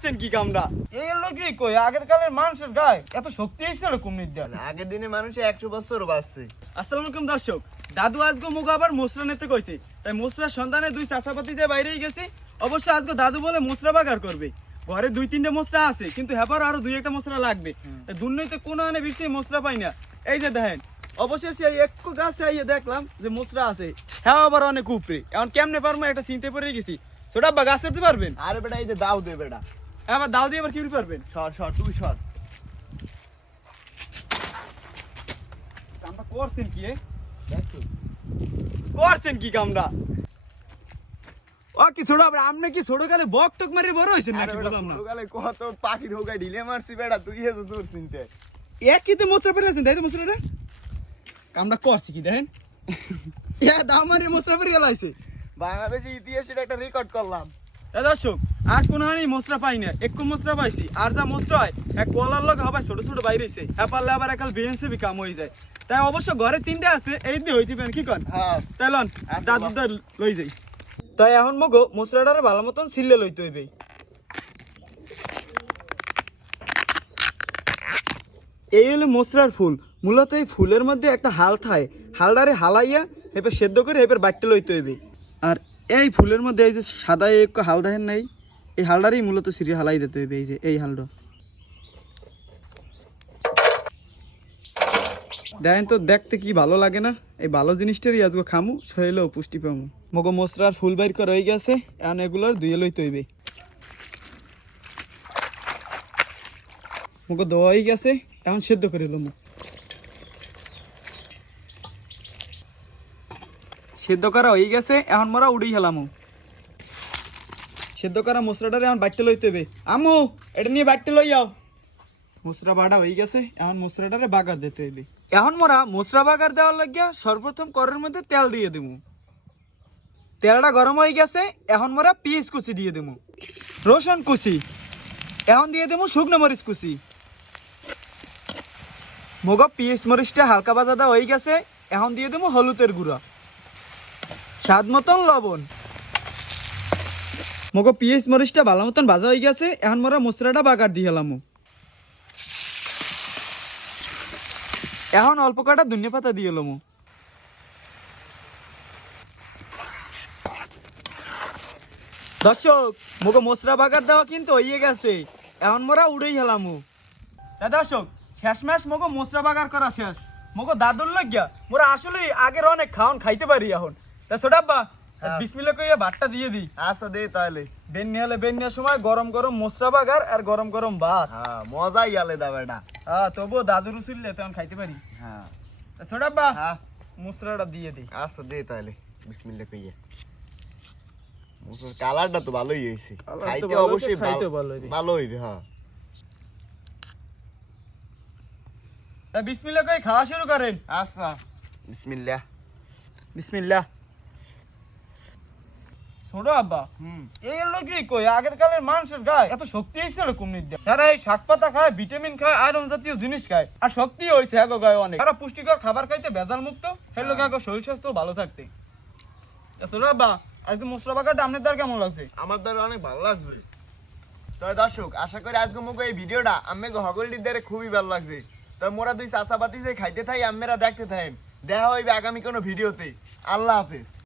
করছেন কি কামড়া এই হলো কি কই আগের কালের মানুষের গায়ে এত শক্তি ছিল কুমির দেওয়া আগের দিনে মানুষ 100 বছর বাঁচছে। আসসালামু আলাইকুম দর্শক, দাদু আজকে মুখ আবার মোসরা নিতে কইছে, তাই মোসরার সন্ধানে দুই চাচাপাতি দিয়ে বাইরেই গেছি। অবশ্য আজকে দাদু বলে মোসরা বাগার করবে। ঘরে 2-3টে মোসরা আছে, কিন্তু হেপার আরো 2-1টা মোসরা লাগবে। দুর্নীতি কোনো আনে বেশি মোসরা পাই না। এই যে দেখেন, অবশেষে এই একটু গাছে আইয়ে দেখলাম যে মোসরা আছে, হ্যাঁ আবার অনেক উপরে। এখন কেমনে পারবো একটা চিনতে পড়ে গেছি। ছোটা বা গাছ করতে পারবেন? আরে বেটা এই যে দাও দে বেটা। আবার দাও দিয়ে আবার কি পারবেন? সর সর তুই সর। কামটা করছেন কি দেখছো করছেন কি কামটা? ও কি ছোট আবার আপনি কি ছোট কালে বক টক মারি বড় হইছেন নাকি বললাম না? ছোটকালে কত পাখির হোগা ঢিলে মারছি বেটা, তুই এসে তোর চিনতে। একইতে মোচরা পরে আছেন, তাই তো মোচরাটা কামটা করছি কি দেখেন। ইয়া দাও মারি মোচরা পরে গেল আইছে। বাংলাদেশের ইতিহাসের একটা রেকর্ড করলাম। দর্শক, আর কোনো হানি মোচরা পাই না, একটু মোচরা পাইছি। আর যা মোচরা হয় এক কলার লোক হবাই ছোট ছোট বাইরে হইছে, হ্যাপারলে আবার একাল বিএনসি বি কাম হয়ে যায়। তাই অবশ্য ঘরে 3টে আছে, এই দিয়ে হইতে পারেন কি কন? হ্যাঁ তাই লন দাদুটা লই যাই। তাই এখন মগো মোচরাটারে ভালো মতন সিললে লইতে হইবে। এই হলো মোসরার ফুল। মূলত এই ফুলের মধ্যে একটা হাল থাকে, হালডারে হালাইয়া এবার সেদ্ধ করে এবার বাটতে লইতে হইবে। আর এই ফুলের মধ্যে এই যে সাদা এক হাল দেখেন নাই, এই হালডারেই মূলত সিঁড়ি হালাই দিতে হইবে। এই যে এই হালটা দেখেন তো, দেখতে কি ভালো লাগে না? এই ভালো জিনিসটারই আজকে খামু, শরীরেও পুষ্টি পামু। মগো মোসরার ফুল বাইর করা হয়ে গেছে, এখন এগুলোর ধুয়ে লইতে হইবে। মগো ধোয়া হয়ে গেছে, এখন সেদ্ধ করে লম। সেদ্ধ করা হয়ে গেছে, এখন মোরা উড়েই হেলাম। সেদ্ধ করা মশলাটারে এখন বাটতে লইতে হবে। আমু এটা নিয়ে বাটতে লই যাও। মশলা বাটা হয়ে গেছে, এখন মশলাটারে বাগার দিতে হবে। এখন মোরা মশলা বাগার দেওয়ার লাগিয়া সর্বপ্রথম কড়ের মধ্যে তেল দিয়ে দেবো। তেলটা গরম হয়ে গেছে, এখন মোরা পেঁয়াজ কুচি দিয়ে দেবো, রসুন কুচি, এখন দিয়ে দেবো শুকনো মরিচ কুচি। মগো পেঁয়াজ মরিচটা হালকা ভাজা দেওয়া হয়ে গেছে, এখন দিয়ে দেবো হলুদের গুঁড়া, স্বাদ মতন লবণ। মগো পেঁয়াজ মরিচটা ভালো মতন ভাজা হয়ে গেছে, এখন মোরা মশলাটা বাগার দিয়ে এলাম। এখন অল্প কটা ধনিয়া পাতা দিয়ে এলাম। দর্শক, মগো মশলা বাগার দেওয়া কিন্তু হয়ে গেছে, এখন মোরা উড়েই হেলাম। দর্শক, শেষমেশ মগো মশলা বাগার করা শেষ। মগো দাদুর লাগিয়া মোরা আসলে আগের অনেক খাওয়ান খাইতে পারি এখন। তা ছোটাব্বা বিসমিল্লাহ কইয়া ভাতটা দিয়ে দিই। আচ্ছা দে তাহলে। বেন্নি হলে বেন্নির সময় গরম গরম মশলা বাগার আর গরম গরম ভাত, হ্যাঁ মজাই আলাদা বেটা। হ্যাঁ তবুও দাদুর উচিলে তখন খাইতে পারি। হ্যাঁ তা ছোটাব্বা হ্যাঁ মশলাটা দিয়ে দিই। আচ্ছা দে তাহলে, বিসমিল্লাহ কইয়া। মুসুর কালারটা তো ভালোই হইছে, কালার তো খাইতে ভালো অবশ্যই হইছে, খাইতেও ভালো হইবে। ভালো হইবে। হ্যাঁ তা বিসমিল্লাহ কই খাওয়া শুরু করেন। আচ্ছা বিসমিল্লাহ। বিসমিল্লাহ। ছোট আব্বা, এই হলো কি কই আগের কালের মানুষের গায়ে এত শক্তি ছিল কুমির দিয়ে। তারা এই শাক পাতা খায়, ভিটামিন খায়, আয়রন জাতীয় জিনিস খায়, আর শক্তি হয়েছে এগো গায়ে অনেক। তারা পুষ্টিকর খাবার খাইতে ভেজাল মুক্ত, হেলো গায়ে শরীর স্বাস্থ্য ভালো থাকতে। ছোট আব্বা, আজকে মশলা বাগারটা আপনার দ্বার কেমন লাগছে? আমার দ্বারা অনেক ভালো লাগছে। তো দর্শক, আশা করি আজকে মুখে এই ভিডিওটা আমি হগলটির দ্বারা খুবই ভালো লাগছে। তো মোরা দুই চাচাপাতি যে খাইতে থাই, আমরা দেখতে থাকেন। দেখা হইবে আগামী কোনো ভিডিওতে। আল্লাহ হাফেজ।